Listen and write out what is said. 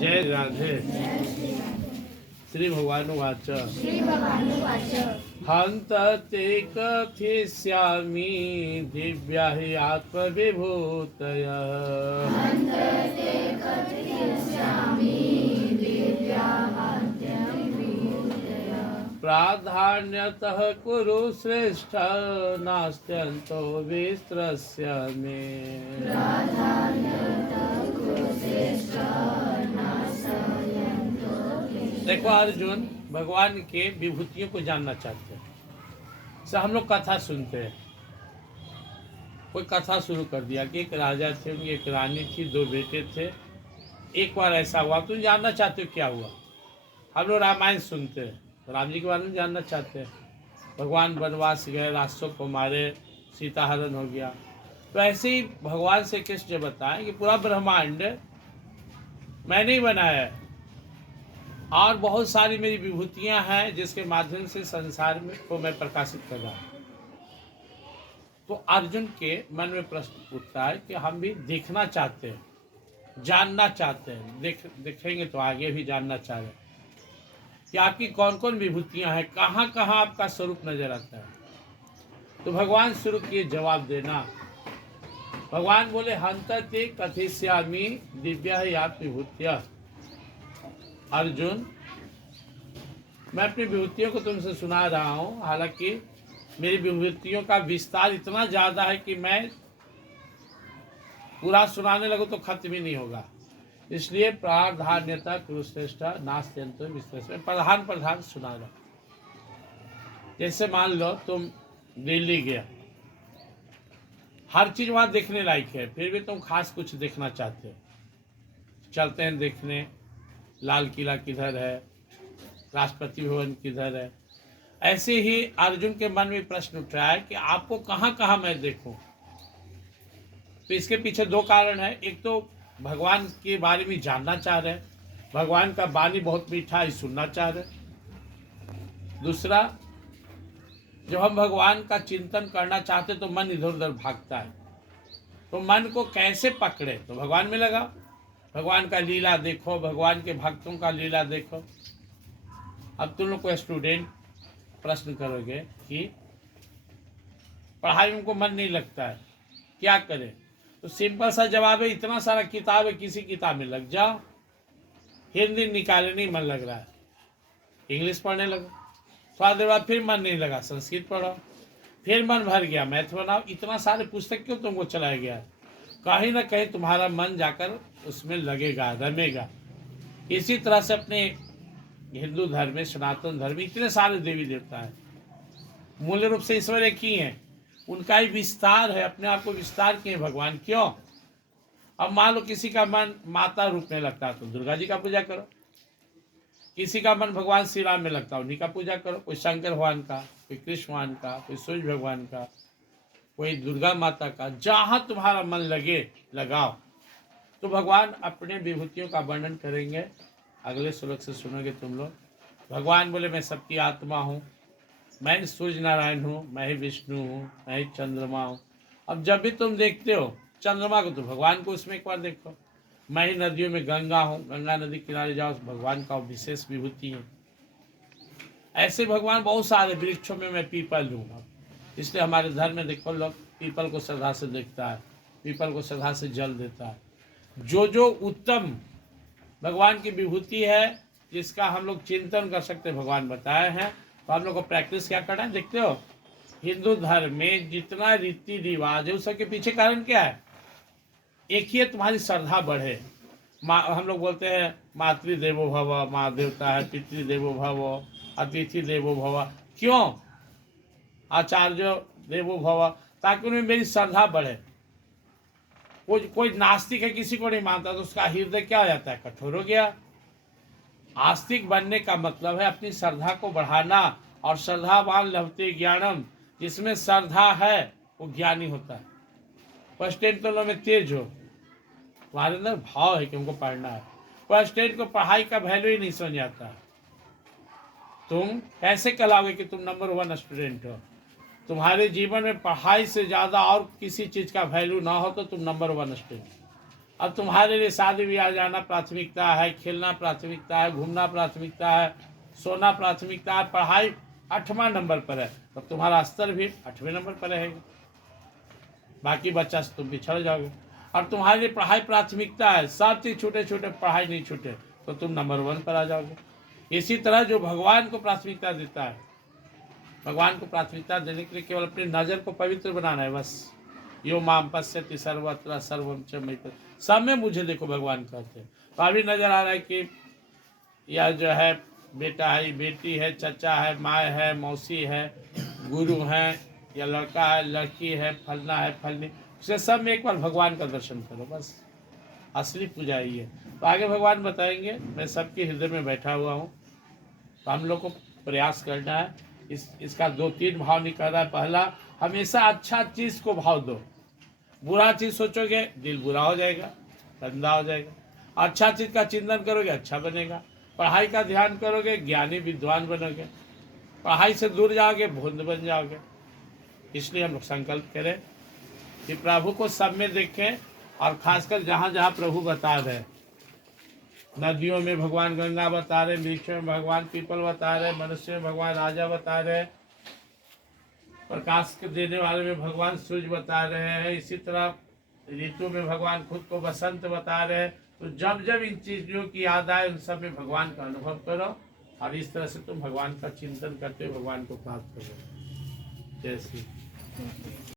जय राधे। श्री भगवानुवाच हंत ते कथिष्यामि दिव्या हि आत्मविभूतयः प्राधान्यतः कुरु श्रेष्ठ नास्त्यन्तो विस्तरस्य मे। देखो अर्जुन भगवान के विभूतियों को जानना चाहते हैं। सर हम लोग कथा सुनते हैं। कोई कथा शुरू कर दिया कि एक राजा थे, उनकी एक रानी थी, दो बेटे थे। एक बार ऐसा हुआ, तुम जानना चाहते हो क्या हुआ। हम लोग रामायण सुनते हैं, राम जी के बारे में जानना चाहते हैं। भगवान वनवास गए, राक्षसों को मारे, सीता हरण हो गया। तो ऐसे ही भगवान से कृष्ण बताएं कि पूरा ब्रह्मांड मैंने ही बनाया है और बहुत सारी मेरी विभूतियां हैं जिसके माध्यम से संसार में को मैं प्रकाशित कर रहा हूँ। तो अर्जुन के मन में प्रश्न उठता है कि हम भी देखना चाहते हैं, जानना चाहते हैं। देखेंगे तो आगे भी जानना चाह रहे हैं कि आपकी कौन कौन विभूतियां हैं, कहाँ कहाँ आपका स्वरूप नजर आता है। तो भगवान शुरू किए जवाब देना। भगवान बोले हंतते कथिष्यामि दिव्या हि आत्मविभूत्या। अर्जुन मैं अपनी विभूतियों को तुमसे सुना रहा हूँ, हालांकि मेरी विभूतियों का विस्तार इतना ज़्यादा है कि मैं पूरा सुनाने लगूँ तो खत्म ही नहीं होगा। इसलिए प्राधान्यता कुरुश्रेष्ठ नास्त्यंतो विस्तरस्य। मैं प्रधान सुना रहा। जैसे मान लो तुम दिल्ली गया, हर चीज़ वहाँ देखने लायक है, फिर भी तुम खास कुछ देखना चाहते हो। चलते हैं देखने, लाल किला किधर है, राष्ट्रपति भवन किधर है। ऐसे ही अर्जुन के मन में प्रश्न उठ रहा है कि आपको कहाँ कहाँ मैं देखूं। तो इसके पीछे दो कारण है। एक तो भगवान के बारे में जानना चाह रहे हैं, भगवान का वाणी बहुत मीठा है, सुनना चाह रहे। दूसरा, जब हम भगवान का चिंतन करना चाहते तो मन इधर उधर भागता है, तो मन को कैसे पकड़े, तो भगवान में लगा। भगवान का लीला देखो, भगवान के भक्तों का लीला देखो। अब तुम लोग को स्टूडेंट प्रश्न करोगे कि पढ़ाई में उनको मन नहीं लगता है, क्या करें। तो सिंपल सा जवाब है, इतना सारा किताब है, किसी किताब में लग जाओ। हिंदी निकालने नहीं मन लग रहा है, इंग्लिश पढ़ने लगो। थोड़ा देर बाद फिर मन नहीं लगा, संस्कृत पढ़ो। फिर मन भर गया, मैथ बनाओ। इतना सारे पुस्तक क्यों तुमको चलाया गया है? कहीं ना कहीं तुम्हारा मन जाकर उसमें लगेगा, रमेगा। इसी तरह से अपने हिंदू धर्म में, सनातन धर्म में इतने सारे देवी देवता हैं, मूल रूप से ईश्वर एक ही है, उनका ही विस्तार है। अपने आप को विस्तार किए भगवान। क्यों? अब मान लो किसी का मन माता रूप में लगता है तो दुर्गा जी का पूजा करो, किसी का मन भगवान श्री राम में लगता है उन्हीं का पूजा करो। कोई शंकर भगवान का, कोई कृष्ण भगवान का, कोई सूर्य भगवान का, कोई दुर्गा माता का। जहाँ तुम्हारा मन लगे लगाओ। तो भगवान अपने विभूतियों का वर्णन करेंगे, अगले श्लोक से सुनोगे तुम लोग। भगवान बोले मैं सबकी आत्मा हूँ, मैं सूर्य नारायण हूँ, मैं ही विष्णु हूँ, मैं ही चंद्रमा हूँ। अब जब भी तुम देखते हो चंद्रमा को तो भगवान को उसमें एक बार देखो। मैं ही नदियों में गंगा हूँ, गंगा नदी किनारे जाओ, भगवान का विशेष विभूति है। ऐसे भगवान बहुत सारे। वृक्षों में मैं पीपल हूँ, इसलिए हमारे धर्म में देखो लोग पीपल को श्रद्धा से देखता है, पीपल को श्रद्धा से जल देता है। जो जो उत्तम भगवान की विभूति है जिसका हम लोग चिंतन कर सकते भगवान बताए हैं, तो हम लोग को प्रैक्टिस क्या करना है। देखते हो हिंदू धर्म में जितना रीति रिवाज है उस सबके पीछे कारण क्या है? एक ही है, तुम्हारी श्रद्धा बढ़े। माँ, हम लोग बोलते हैं मातृ देवो भव, माँ देवता है, पितृ देवो भव, अतिथि देवो भव। क्यों? आचार्य देवो भव, ताकि उनमें मेरी श्रद्धा बढ़े। कोई नास्तिक है, किसी को नहीं मानता, तो उसका हृदय क्या हो जाता है? कठोर हो गया। आस्तिक बनने का मतलब है अपनी श्रद्धा को बढ़ाना। और श्रद्धावान लभते ज्ञानम, जिसमें श्रद्धा है वो ज्ञानी होता है। फर्स्ट टेन तो में तेज हो, तुम्हारे अंदर भाव है कि हमको पढ़ना है। फर्स्ट टेन को पढ़ाई का वैल्यू ही नहीं समझ आता। तुम कैसे कहलाओगे कि तुम नंबर 1 स्टूडेंट हो? तुम्हारे जीवन में पढ़ाई से ज़्यादा और किसी चीज़ का वैल्यू ना हो तो तुम नंबर 1 स्टूडेंट। अब तुम्हारे लिए शादी ब्याह जाना प्राथमिकता है, खेलना प्राथमिकता है, घूमना प्राथमिकता है, सोना प्राथमिकता है, पढ़ाई 8वां नंबर पर है, तो तुम्हारा स्तर भी 8वें नंबर पर रहेगा। बाकी बच्चा से तुम पिछड़ जाओगे। और तुम्हारे लिए पढ़ाई प्राथमिकता है, सब चीज छूटे छूटे, पढ़ाई नहीं छूटे, तो तुम नंबर 1 पर आ जाओगे। इसी तरह जो भगवान को प्राथमिकता देता है, भगवान को प्राथमिकता देने के लिए केवल अपनी नजर को पवित्र बनाना है बस। यो माम पश्यति सर्वत्र सर्वम च मयि, सब में मुझे देखो भगवान कहते हैं। तो अभी नजर आ रहा है कि यह जो है बेटा है, बेटी है, चचा है, माँ है, मौसी है, गुरु है, या लड़का है, लड़की है, फलना है, फलनी, उसे सब में एक बार भगवान का दर्शन करो बस। असली पूजा ही है। तो आगे भगवान बताएंगे, मैं सबके हृदय में बैठा हुआ हूँ। तो हम लोग को प्रयास करना है। इसका 2-3 भाव निकल रहा है। पहला, हमेशा अच्छा चीज को भाव दो। बुरा चीज सोचोगे दिल बुरा हो जाएगा, गंदा हो जाएगा। अच्छा चीज का चिंतन करोगे अच्छा बनेगा। पढ़ाई का ध्यान करोगे ज्ञानी विद्वान बनोगे। पढ़ाई से दूर जाओगे भोंद बन जाओगे। इसलिए हम लोग संकल्प करें कि प्रभु को सब में देखें, और खासकर जहाँ जहाँ प्रभु बता रहे, नदियों में भगवान गंगा बता रहे, वृक्ष में भगवान पीपल बता रहे, मनुष्य में भगवान राजा बता रहे, प्रकाश के देने वाले में भगवान सूर्य बता रहे हैं। इसी तरह ऋतु में भगवान खुद को बसंत बता रहे हैं। तो जब जब इन चीजों की याद आए, उन सब में भगवान का अनुभव करो, और इस तरह से तुम भगवान का चिंतन करते हुए भगवान को प्राप्त करो। जय श्री